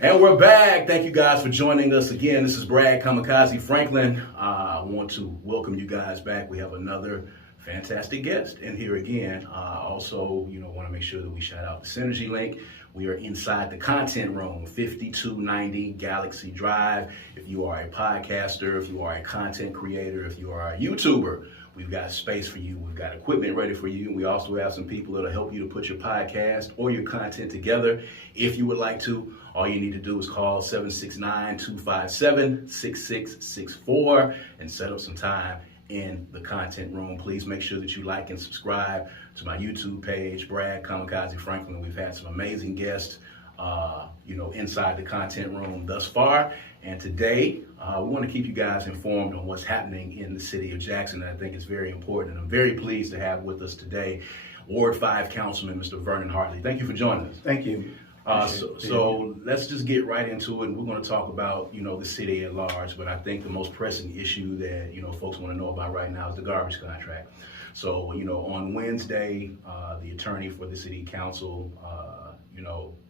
And we're back. Thank you guys for joining us again. This is Brad Kamikaze Franklin. I want to welcome you guys back. We have another fantastic guest in here again. Also, want to make sure that we shout out the Synergy Link. We are inside the content room, 5290 Galaxy Drive. If you are a podcaster, if you are a content creator, if you are a YouTuber, we've got space for you. We've got equipment ready for you. We also have some people that'll help you to put your podcast or your content together. If you would like to, all you need to do is call 769-257-6664 and set up some time in the content room. Please make sure that you like and subscribe to my YouTube page, Brad Kamikaze Franklin. We've had some amazing guests, inside the content room thus far. And today, we want to keep you guys informed on what's happening in the city of Jackson. I think it's very important. And I'm very pleased to have with us today Ward 5 Councilman, Mr. Vernon Hartley. Thank you for joining us. Thank you. So let's just get right into it. And we're going to talk about, the city at large. But I think the most pressing issue that, folks want to know about right now is the garbage contract. So, on Wednesday, the attorney for the city council,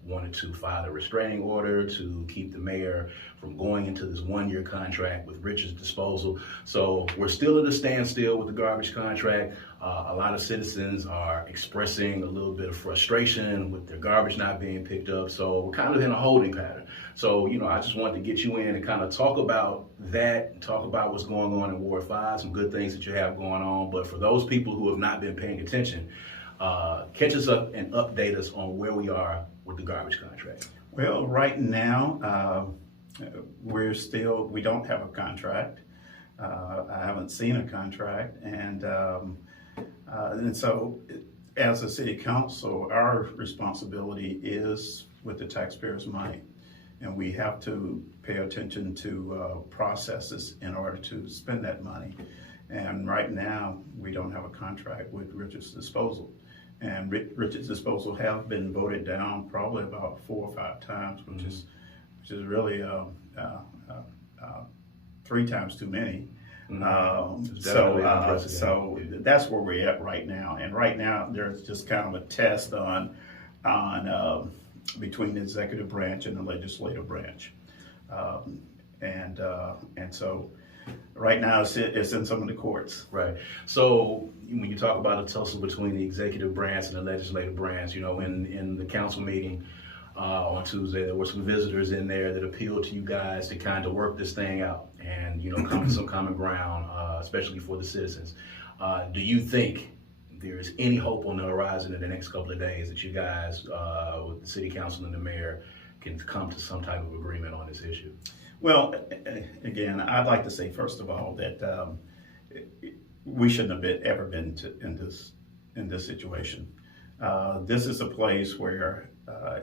wanted to file a restraining order to keep the mayor from going into this one-year contract with Richard's disposal. So we're still at a standstill with the garbage contract. A lot of citizens are expressing a little bit of frustration with their garbage not being picked up. So we're kind of in a holding pattern. So, I just wanted to get you in and kind of talk about that, talk about what's going on in Ward 5, some good things that you have going on. But for those people who have not been paying attention, catch us up and update us on where we are with the garbage contract. Well, right now, we don't have a contract. I haven't seen a contract. And so as a city council, our responsibility is with the taxpayers' money. And we have to pay attention to processes in order to spend that money. And right now, we don't have a contract with Richard's Disposal. And Richard's Disposal have been voted down probably about 4 or 5 times, which is really 3 times too many. So that's where we're at right now. And right now, there's just kind of a test on between the executive branch and the legislative branch, and so. Right now, it's in some of the courts. Right. So when you talk about a tussle between the executive branch and the legislative branch, in the council meeting on Tuesday, there were some visitors in there that appealed to you guys to kind of work this thing out and, come to some common ground, especially for the citizens. Do you think there is any hope on the horizon in the next couple of days that you guys, with the city council and the mayor, can come to some type of agreement on this issue? Well, again, I'd like to say first of all that we shouldn't have ever been in this situation. This is a place where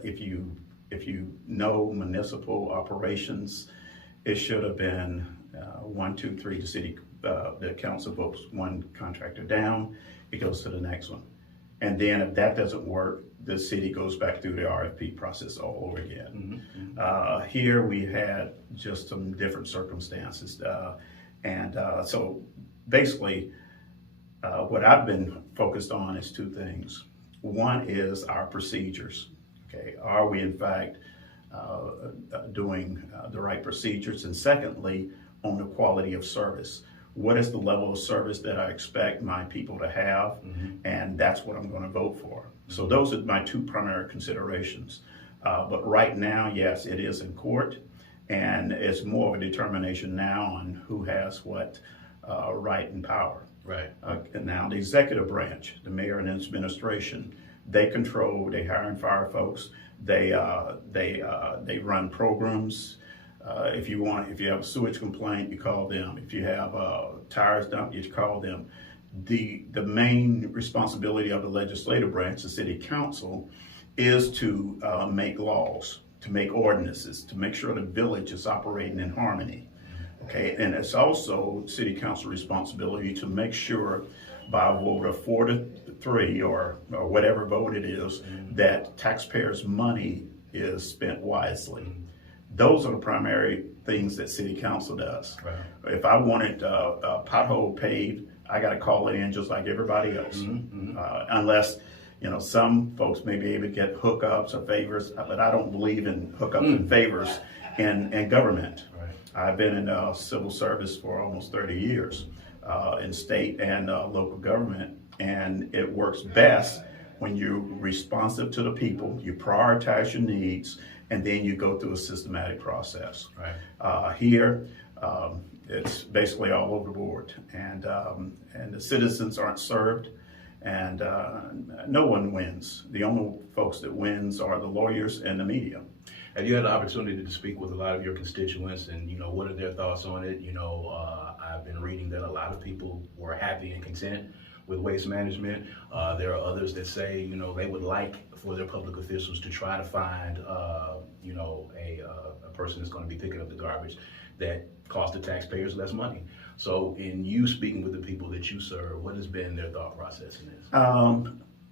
if you know municipal operations, it should have been 1, 2, 3. The council votes one contractor down, it goes to the next one, and then if that doesn't work, the city goes back through the RFP process all over again. Mm-hmm. Here we had just some different circumstances. So basically, what I've been focused on is 2 things. One is our procedures. Okay, are we in fact doing the right procedures? And secondly, on the quality of service. What is the level of service that I expect my people to have? Mm-hmm. And that's what I'm going to vote for. So those are my 2 primary considerations. But right now, yes, it is in court, and it's more of a determination now on who has what right and power. Right. And now the executive branch, the mayor and his administration, they control, they hire and fire folks, they run programs. If you have a sewage complaint, you call them. If you have tires dumped, you call them. The main responsibility of the legislative branch, the city council, is to make laws, to make ordinances, to make sure the village is operating in harmony. Okay, and it's also city council responsibility to make sure by a vote of 4-3 or whatever vote it is, that taxpayers' money is spent wisely. Those are the primary things that city council does. Right. If I wanted a pothole paved, I got to call it in just like everybody else. Mm-hmm. Unless some folks may be able to get hookups or favors, but I don't believe in hookups and favors in government. Right. I've been in civil service for almost 30 years in state and local government, and it works best when you're responsive to the people, you prioritize your needs, and then you go through a systematic process. Right. Here, it's basically all over the board, and the citizens aren't served, and no one wins. The only folks that wins are the lawyers and the media. Have you had the opportunity to speak with a lot of your constituents, and what are their thoughts on it? I've been reading that a lot of people were happy and content with waste management. There are others that say, they would like for their public officials to try to find, a person that's going to be picking up the garbage that costs the taxpayers less money. So in you speaking with the people that you serve, what has been their thought process in this?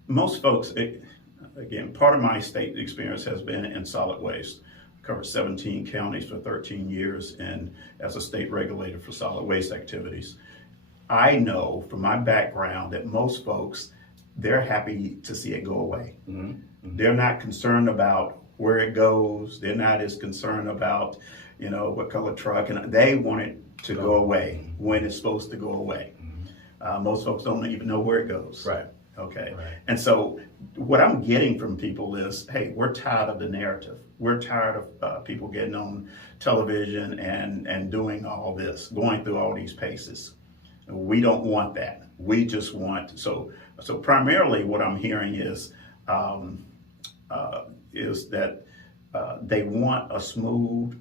Most folks, again, part of my state experience has been in solid waste. I covered 17 counties for 13 years and as a state regulator for solid waste activities. I know from my background that most folks, they're happy to see it go away. Mm-hmm. Mm-hmm. They're not concerned about where it goes. They're not as concerned about, what color truck, and they want it to go away when it's supposed to go away. Mm-hmm. Most folks don't even know where it goes. Right. Okay. Right. And so what I'm getting from people is, hey, we're tired of the narrative. We're tired of people getting on television and doing all this, going through all these paces. We don't want that. We just want, so primarily what I'm hearing is that they want a smooth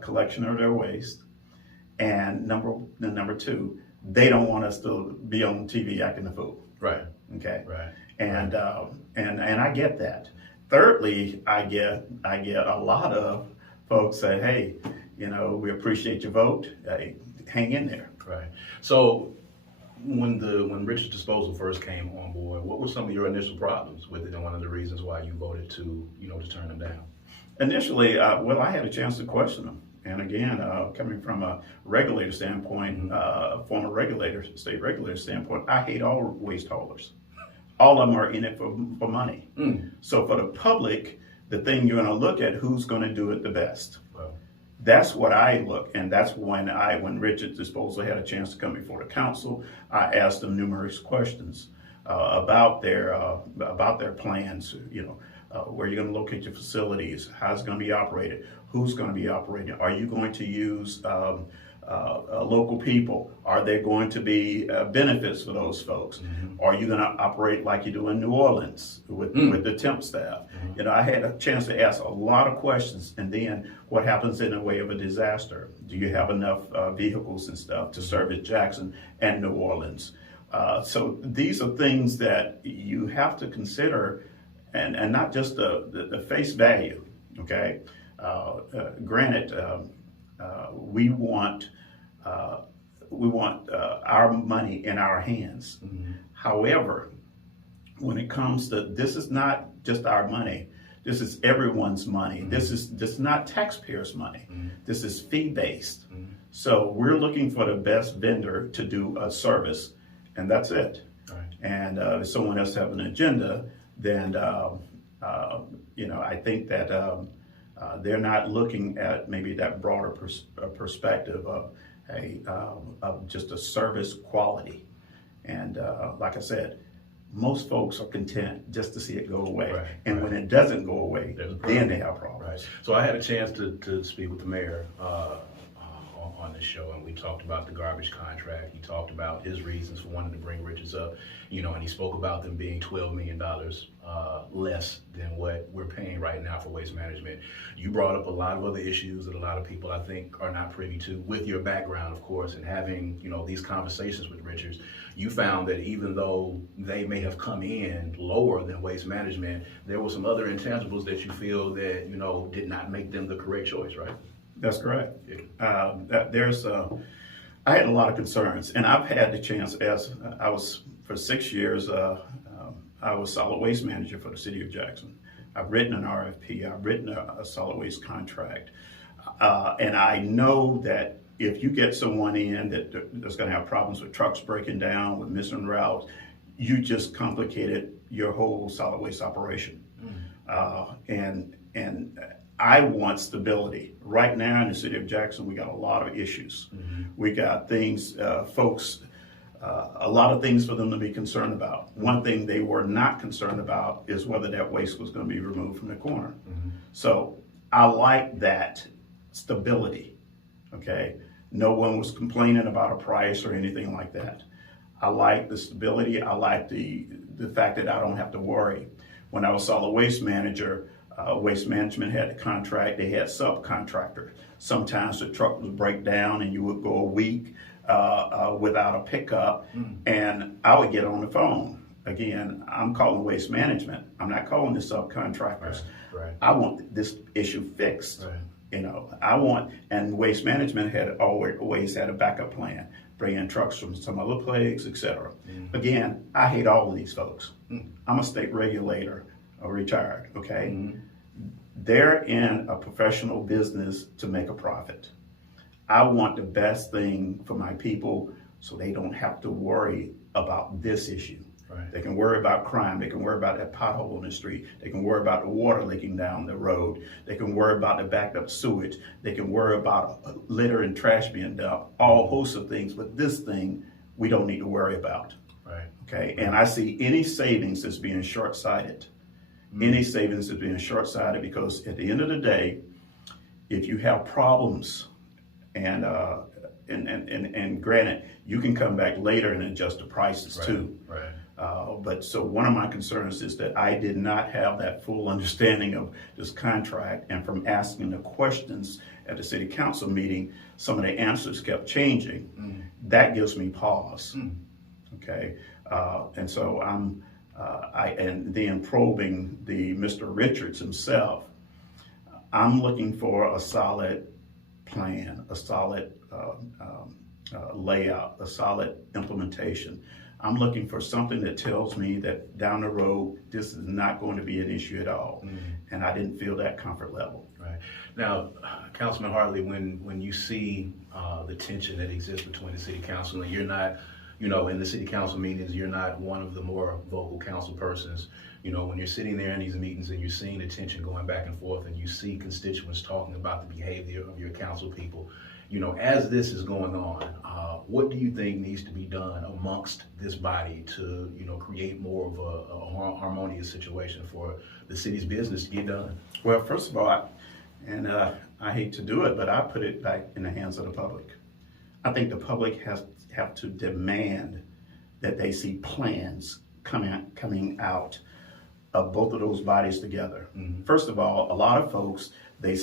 collection of their waste. And number two, they don't want us to be on TV acting a fool. Right. Okay. Right. And I get that. Thirdly, I get a lot of folks say, hey, we appreciate your vote. Hey, hang in there. Right. So when Richard's Disposal first came on board, what were some of your initial problems with it, and one of the reasons why you voted to turn them down? Initially, I had a chance to question them. And again, coming from a regulator standpoint, former regulator, state regulator standpoint, I hate all waste haulers. All of them are in it for money. Mm. So for the public, the thing you're going to look at, who's going to do it the best. Wow. That's what I look, and that's when Richard's Disposal had a chance to come before the council, I asked them numerous questions about their plans. Where you're going to locate your facilities, how it's going to be operated, who's going to be operating, are you going to use local people, are there going to be benefits for those folks, are you going to operate like you do in New Orleans with the temp staff? I had a chance to ask a lot of questions, and then what happens in the way of a disaster? Do you have enough vehicles and stuff to service Jackson and New Orleans? So these are things that you have to consider. And not just the face value, okay? Granted, we want our money in our hands. Mm-hmm. However, when it comes to, this is not just our money. This is everyone's money. Mm-hmm. This is not taxpayers' money. Mm-hmm. This is fee-based. Mm-hmm. So we're looking for the best vendor to do a service, and that's it. Right. And if someone else have an agenda, then I think that they're not looking at maybe that broader perspective of just a service quality. And like I said, most folks are content just to see it go away. Right, and when it doesn't go away, then they have problems. Right. So I had a chance to speak with the mayor on this show, and we talked about the garbage contract. He talked about his reasons for wanting to bring Richards up, and he spoke about them being $12 million less than what we're paying right now for waste management. You brought up a lot of other issues that a lot of people, I think, are not privy to. With your background, of course, and having, these conversations with Richards, you found that even though they may have come in lower than waste management, there were some other intangibles that you feel that, did not make them the correct choice, right? That's correct. I had a lot of concerns, and I've had the chance, as I was for 6 years, I was solid waste manager for the city of Jackson. I've written an RFP, I've written a solid waste contract, and I know that if you get someone in that's going to have problems with trucks breaking down, with missing routes, you just complicated your whole solid waste operation. And I want stability. Right now in the city of Jackson, we got a lot of issues. We got things, folks, a lot of things for them to be concerned about. One thing they were not concerned about is whether that waste was going to be removed from the corner. So I like that stability, okay? No one was complaining about a price or anything like that. I like the stability. I like the fact that I don't have to worry. When I was solid waste manager, Waste Management had a contract, they had subcontractors. Sometimes the truck would break down and you would go a week without a pickup, and I would get on the phone. Again, I'm calling Waste Management. I'm not calling the subcontractors. Right. I want this issue fixed. Right. You know, and Waste Management had always had a backup plan, bring in trucks from some other places, etc. Again, I hate all of these folks. I'm a state regulator, retired, okay? They're in a professional business to make a profit. I want the best thing for my people so they don't have to worry about this issue. Right. They can worry about crime. They can worry about that pothole in the street. They can worry about the water leaking down the road. They can worry about the backed up sewage. They can worry about litter and trash being dumped, all hosts of things. But this thing, we don't need to worry about. Right. Okay. And I see any savings as being short-sighted. Any savings as being short-sighted, because at the end of the day, if you have problems, and granted, you can come back later and adjust the prices too. Right. But so one of my concerns is that I did not have that full understanding of this contract, and from asking the questions at the city council meeting, some of the answers kept changing. That gives me pause. Okay, and so and then probing Mr. Richards himself, I'm looking for a solid plan, a solid layout, a solid implementation. I'm looking for something that tells me that down the road, this is not going to be an issue at all. And I didn't feel that comfort level. Right. Now, Councilman Hartley, when you see the tension that exists between the city council, and you're not, in the city council meetings, you're not one of the more vocal council persons. When you're sitting there in these meetings and you're seeing the tension going back and forth, and you see constituents talking about the behavior of your council people, as this is going on, what do you think needs to be done amongst this body to, create more of a harmonious situation for the city's business to get done? Well, first of all, I hate to do it, but I put it back in the hands of the public. I think the public have to demand that they see plans coming out of both of those bodies together. First of all, a lot of folks, they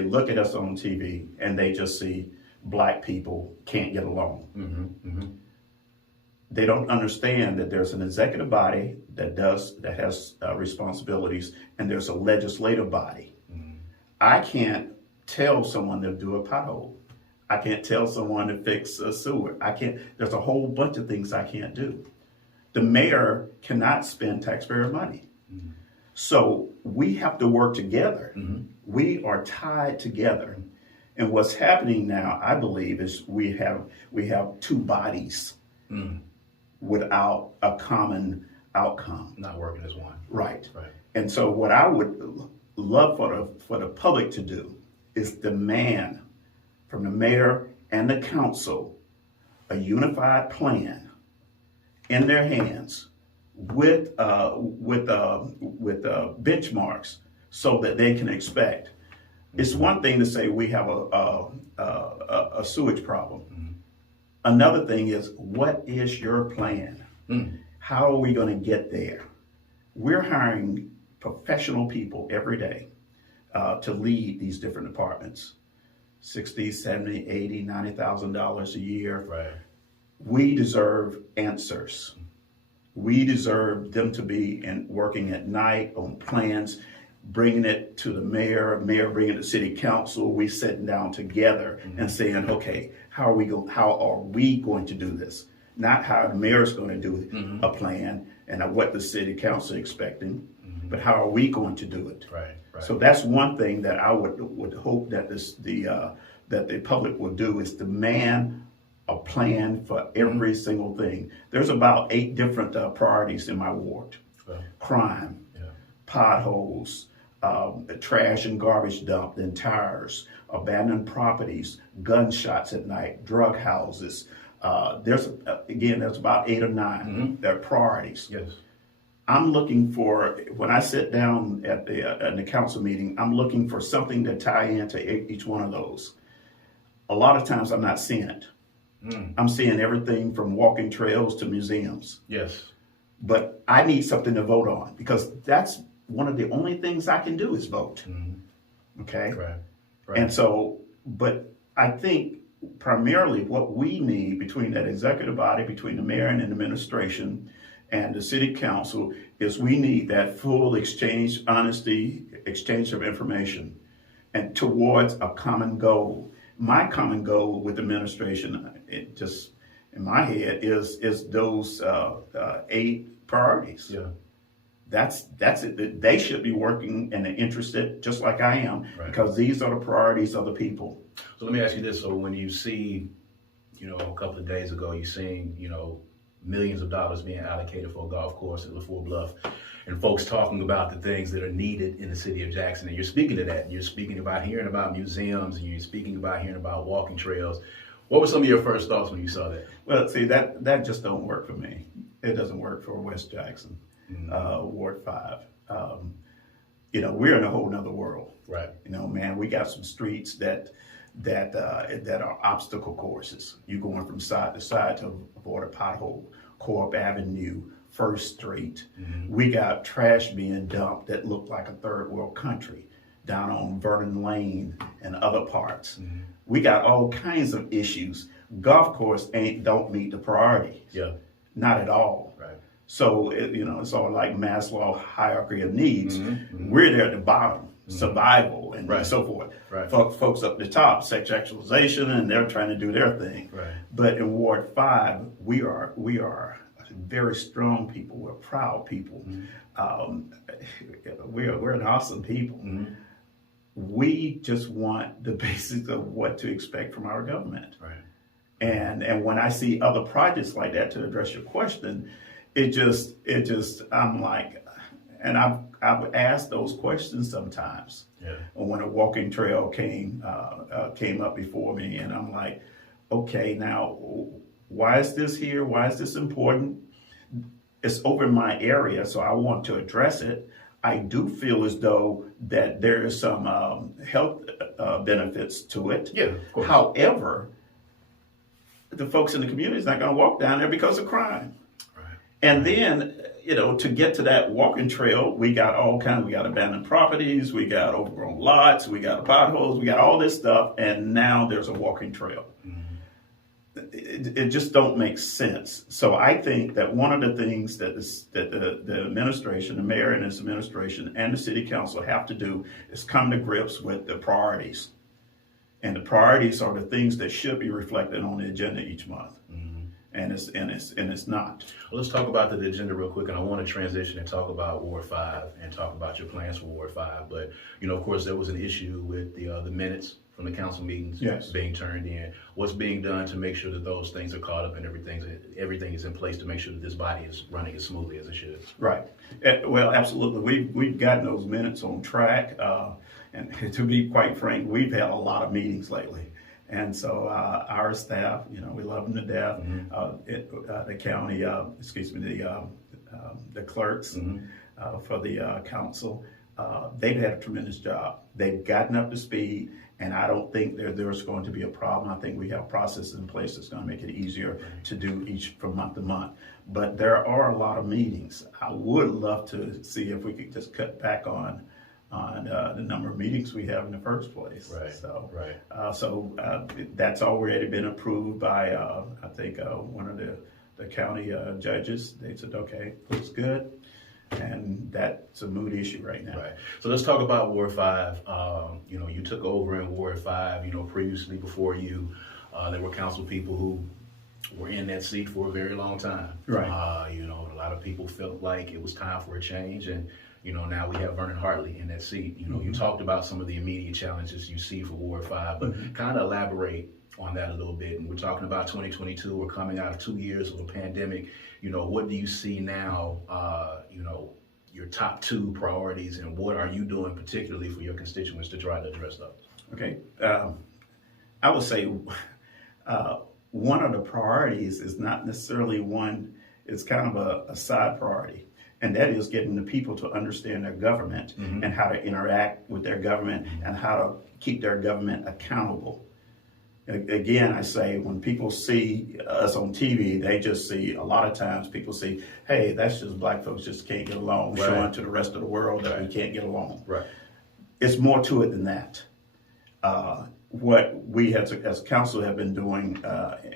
look at us on TV and they just see black people can't get along. They don't understand that there's an executive body that has responsibilities, and there's a legislative body. I can't tell someone to do a pothole. I can't tell someone to fix a sewer. There's a whole bunch of things I can't do. The mayor cannot spend taxpayer money. So we have to work together. We are tied together. And what's happening now, I believe, is we have two bodies without a common outcome. Not working as one. Right. And so what I would love for the public to do is demand from the mayor and the council a unified plan in their hands with benchmarks so that they can expect. It's one thing to say we have a sewage problem. Another thing is, what is your plan? How are we going to get there? We're hiring professional people every day to lead these different departments. $60, $70, $80, $90,000 a year. Right. We deserve answers. We deserve them to be working at night on plans, bringing it to the mayor bringing it to city council. We sitting down together and saying, okay, how are we going to do this? Not how the mayor's going to do a plan and what the city council is expecting, but how are we going to do it? Right. So that's one thing that I would hope that that the public will do, is demand a plan for every single thing. There's about 8 different priorities in my ward. Well, Crime, yeah. potholes, trash and garbage dumped and tires, abandoned properties, gunshots at night, drug houses. There's about 8 or 9 that are priorities. Yes. I'm looking for, when I sit down at the council meeting, I'm looking for something to tie into each one of those. A lot of times I'm not seeing it. I'm seeing everything from walking trails to museums. Yes. But I need something to vote on, because that's one of the only things I can do is vote. Okay? Right. And so, but I think primarily what we need between that executive body, between the mayor and the administration and the city council, is we need that full exchange of information and towards a common goal. My common goal with administration, it just in my head, is those 8 priorities. Yeah. That's it. They should be working and interested just like I am, Right. because these are the priorities of the people. So let me ask you this. So when you see, a couple of days ago, you seen, millions of dollars being allocated for a golf course at LaFour Bluff, and folks talking about the things that are needed in the city of Jackson, and you're speaking to that, and you're speaking about hearing about museums, and you're speaking about hearing about walking trails. What were some of your first thoughts when you saw that? Well, see, that just don't work for me. It doesn't work for West Jackson, Ward 5. We're in a whole nother world. Right. Man, we got some streets that are obstacle courses. You're going from side to side to avoid a pothole. Corp Avenue, First Street. We got trash being dumped that looked like a third world country down on Vernon Lane and other parts. We got all kinds of issues. Golf course don't meet the priorities. Yeah. Not at all. Right. So, it's all like Maslow hierarchy of needs. We're there at the bottom, survival and so forth. Right. Folks up the top, sexualization, and they're trying to do their thing. Right. But in Ward 5, we are very strong people. We're proud people. We're an awesome people. We just want the basics of what to expect from our government. Right. And when I see other projects like that, to address your question, it just I'm like, and I've asked those questions sometimes. Yeah. When a walking trail came up before me, and I'm like, okay, now why is this here? Why is this important? It's over my area, so I want to address it. I do feel as though that there is some health benefits to it. Yeah, of course. However, the folks in the community is not going to walk down there because of crime. Right. And then, to get to that walking trail, we got all kinds. We got abandoned properties, we got overgrown lots, we got potholes, we got all this stuff, and now there's a walking trail. It just don't make sense. So I think that one of the things that the administration, the mayor and his administration, and the city council have to do is come to grips with the priorities. And the priorities are the things that should be reflected on the agenda each month. And it's not. Well, let's talk about the agenda real quick, and I want to transition and talk about Ward 5 and talk about your plans for Ward 5. But, of course, there was an issue with the minutes from the council meetings being turned in. What's being done to make sure that those things are caught up and everything is in place to make sure that this body is running as smoothly as it should? Right. Well, absolutely. We've gotten those minutes on track. And to be quite frank, we've had a lot of meetings lately. And so our staff, we love them to death. The county, the clerks for the council, they've had a tremendous job. They've gotten up to speed, and I don't think there's going to be a problem. I think we have processes in place that's going to make it easier to do each from month to month. But there are a lot of meetings. I would love to see if we could just cut back on the number of meetings we have in the first place. Right. So that's already been approved by I think one of the county judges. They said, okay, looks good, and that's a mood issue right now. Right. So let's talk about Ward 5. You took over in Ward 5. Previously before you, there were council people who were in that seat for a very long time. Right. A lot of people felt like it was time for a change, and now we have Vernon Hartley in that seat. You talked about some of the immediate challenges you see for Ward 5, but kind of elaborate on that a little bit. And we're talking about 2022. We're coming out of 2 years of a pandemic. What do you see now? Your top two priorities, and what are you doing particularly for your constituents to try to address those? Okay, I would say one of the priorities is not necessarily one, it's kind of a side priority. And that is getting the people to understand their government and how to interact with their government and how to keep their government accountable. Again, I say when people see us on TV, they just see, a lot of times people see, hey, that's just black folks just can't get along, Right. showing to the rest of the world that we can't get along. Right. It's more to it than that. What we as a council have been doing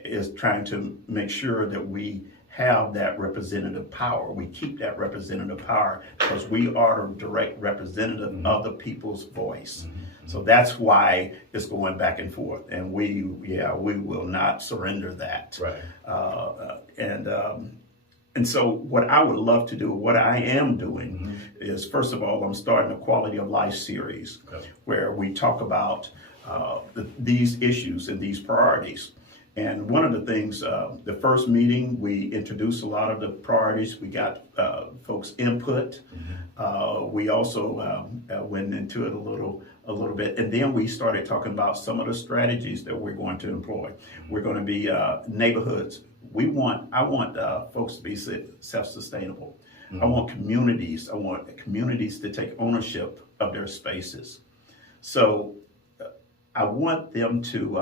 is trying to make sure that we have that representative power. We keep that representative power because we are the direct representative of the people's voice. So that's why it's going back and forth, and we will not surrender that. Right. And so what I would love to do, what I am doing, is first of all, I'm starting a quality of life series where we talk about these issues and these priorities. And one of the things, the first meeting, we introduced a lot of the priorities. We got folks' input. We also went into it a little bit, and then we started talking about some of the strategies that we're going to employ. We're going to be neighborhoods. I want folks to be self-sustainable. I want communities. I want communities to take ownership of their spaces. So I want them to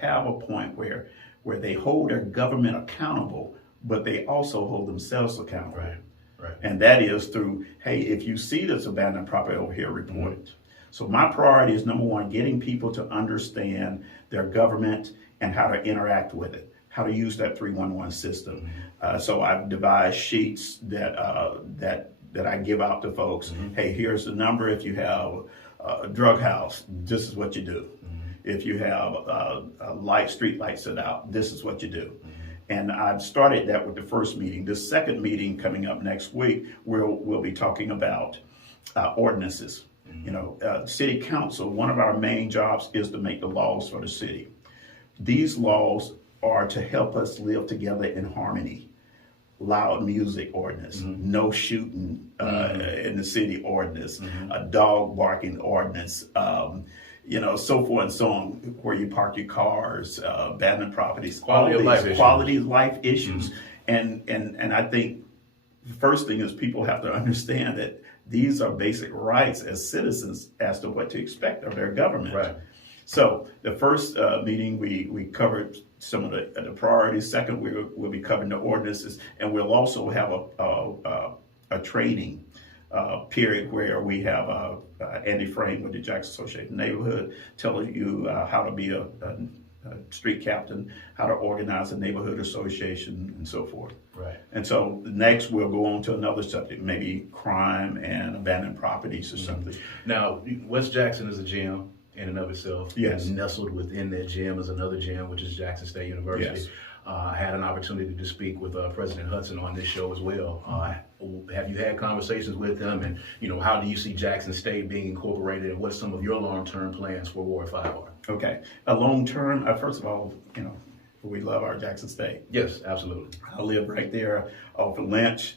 have a point where they hold their government accountable, but they also hold themselves accountable. Right. Right. And that is through, hey, if you see this abandoned property over here, report it. So my priority is, number one, getting people to understand their government and how to interact with it, how to use that 311 system. So I've devised sheets that I give out to folks. Hey, here's the number. If you have a drug house, this is what you do. If you have a street light set out, this is what you do. And I've started that with the first meeting. The second meeting coming up next week, we'll be talking about ordinances. City council, one of our main jobs is to make the laws for the city. These laws are to help us live together in harmony. Loud music ordinance, no shooting in the city ordinance, a dog barking ordinance, so forth and so on, where you park your cars, abandoned properties, quality of life issues. And I think the first thing is people have to understand that these are basic rights as citizens as to what to expect of their government. Right. So the first meeting, we covered some of the priorities. Second, we'll be covering the ordinances, and we'll also have a training period where we have Andy Frame with the Jackson Associated Neighborhood telling you how to be a street captain, how to organize a neighborhood association, and so forth. Right. And so next we'll go on to another subject, maybe crime and abandoned properties or something. Now, West Jackson is a gym in and of itself. Yes. And nestled within that gym is another gym, which is Jackson State University. Yes. I had an opportunity to speak with President Hudson on this show as well. Have you had conversations with them, and how do you see Jackson State being incorporated, and what's some of your long-term plans for Ward 5 are? Okay, a long-term, first of all, we love our Jackson State. Yes, absolutely. I live right there off of Lynch,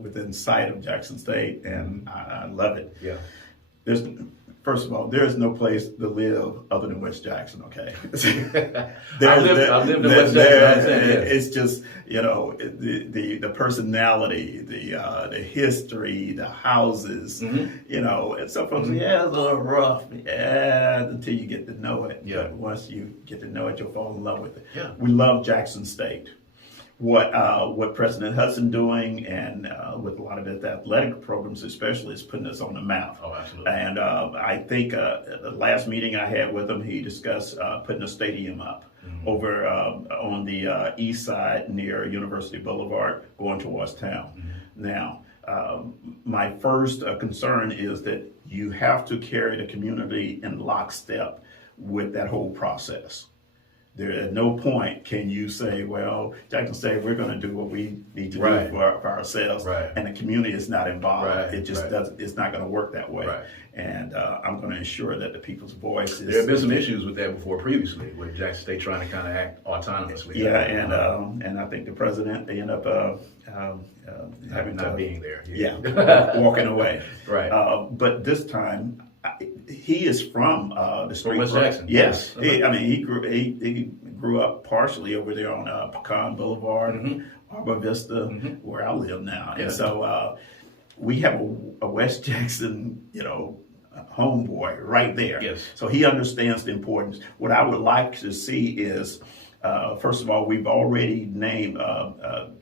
within sight of Jackson State, and I love it. Yeah. First of all, there is no place to live other than West Jackson, okay? I've lived in West Jackson. It's just, the personality, the history, the houses, and some folks, it's a little rough, until you get to know it. Yeah. But once you get to know it, you'll fall in love with it. Yeah. We love Jackson State. What President Hudson doing, and with a lot of the athletic programs especially, is putting us on the map. Oh, absolutely. And I think the last meeting I had with him, he discussed putting a stadium up over on the east side near University Boulevard going towards town. Now, my first concern is that you have to carry the community in lockstep with that whole process. There at no point can you say, well, Jackson say we're going to do what we need to Right. do for ourselves, Right. and the community is not involved. Right. It just Right. doesn't. It's not going to work that way. Right. And I'm going to ensure that the people's voice is. There have been some issues with that before previously, with Jackson State trying to kind of act autonomously. Yeah, and I think the president they end up having not to, being there. yeah, walking away. Right. But this time, he is from the street. West Jackson. Yes. Yes. I mean, he grew up partially over there on Pecan Boulevard, Arbor Vista, where I live now. Yeah. And so we have a West Jackson, homeboy right there. Yes. So he understands the importance. What I would like to see is, first of all, we've already named,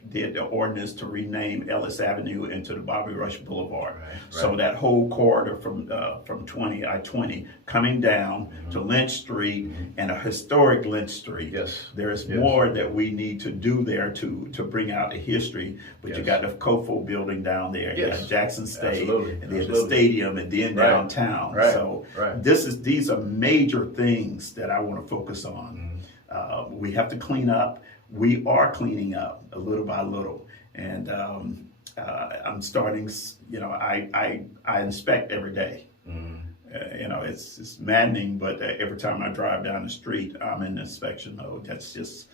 did the ordinance to rename Ellis Avenue into the Bobby Rush Boulevard. Right, So right. that whole corridor from I-20 coming down to Lynch Street and a historic Lynch Street. Yes. There is Yes. more that we need to do there to bring out the history. But you Yes. got the Kofo building down there. You Yes. got Jackson State, Absolutely. and then the Absolutely. stadium, and then Right. downtown. Right. So Right. these are major things that I want to focus on. We have to clean up. We are cleaning up a little by little, and I'm starting. I inspect every day. It's maddening, but every time I drive down the street, I'm in inspection mode. That's just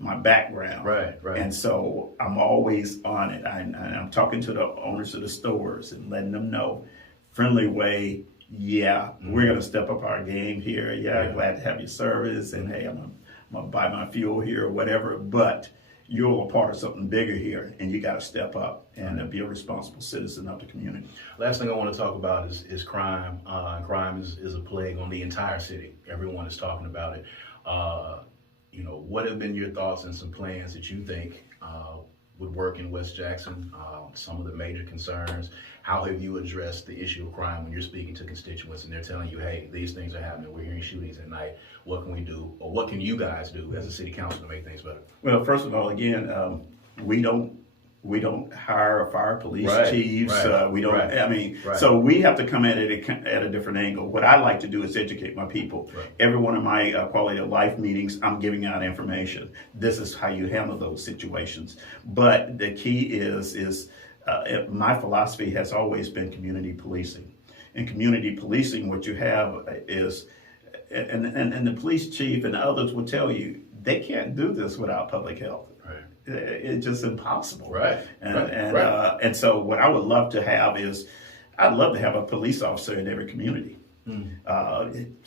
my background. Right, right. And so I'm always on it. I'm talking to the owners of the stores and letting them know, friendly way. Yeah, we're gonna step up our game here. Yeah, glad to have your service, and hey, I'm gonna buy my fuel here or whatever. But you're a part of something bigger here, and you got to step up and be a responsible citizen of the community. Last thing I want to talk about is crime. Crime is a plague on the entire city. Everyone is talking about it. What have been your thoughts and some plans that you think would work in West Jackson? Some of the major concerns. How have you addressed the issue of crime when you're speaking to constituents and they're telling you, hey, these things are happening, we're hearing shootings at night, what can we do? Or what can you guys do as a city council to make things better? Well, first of all, again, we don't hire or fire police Right, chiefs. right, We don't. right, I mean, right. so we have to come at it at a different angle. What I like to do is educate my people. Right. Every one of my quality of life meetings, I'm giving out information. This is how you handle those situations. But the key is my philosophy has always been community policing. In community policing, what you have is, and the police chief and others will tell you, they can't do this without public health. Right. It's just impossible. Right. And so what I would love to have is, I'd love to have a police officer in every community.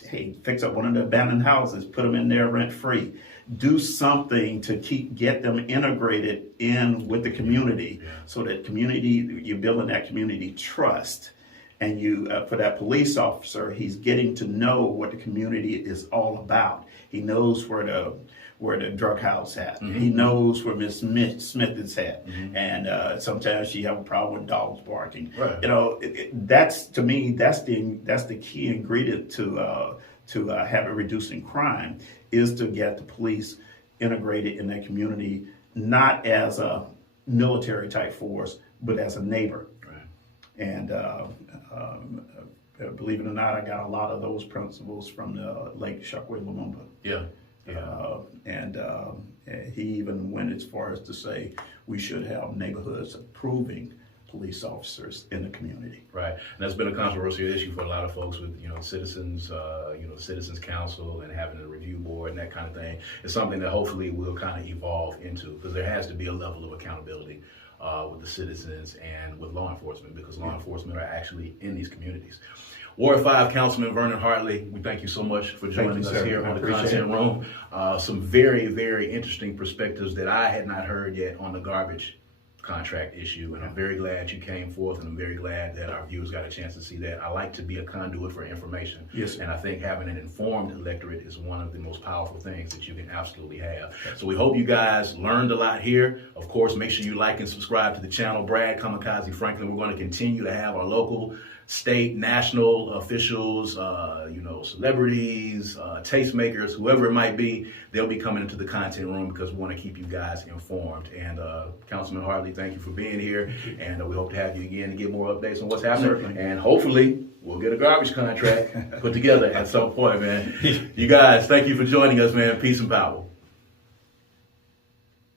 Hey, fix up one of the abandoned houses, put them in there rent free. Do something to get them integrated in with the community, so that you're building that community trust. And you, for that police officer, he's getting to know what the community is all about. He knows where the drug house at. He knows where Miss Smith is at. And sometimes she have a problem with dogs barking. Right. That's, to me, that's the key ingredient to have a reducing crime, is to get the police integrated in that community, not as a military type force, but as a neighbor. Right. And believe it or not, I got a lot of those principles from the late Chokwe Lumumba. Yeah. And he even went as far as to say we should have neighborhoods approving police officers in the community. Right, and that's been a controversial issue for a lot of folks with citizens, Citizens Council and having a review board and that kind of thing. It's something that hopefully will kind of evolve into, because there has to be a level of accountability with the citizens and with law enforcement, because law enforcement are actually in these communities. Ward 5 Councilman Vernon Hartley, we thank you so much for joining us here on the Content Room. Some very, very interesting perspectives that I had not heard yet on the garbage contract issue, and I'm very glad you came forth, and I'm very glad that our viewers got a chance to see that. I like to be a conduit for information, Yes, and I think having an informed electorate is one of the most powerful things that you can absolutely have. So we hope you guys learned a lot here. Of course, make sure you like and subscribe to the channel. Brad Kamikaze Franklin, we're going to continue to have our local state, national officials, celebrities, tastemakers, whoever it might be, they'll be coming into the content room because we want to keep you guys informed. And Councilman Hartley, thank you for being here, and we hope to have you again to get more updates on what's happening. Certainly. And hopefully we'll get a garbage contract put together at some point, man. You guys, thank you for joining us, man. Peace and power.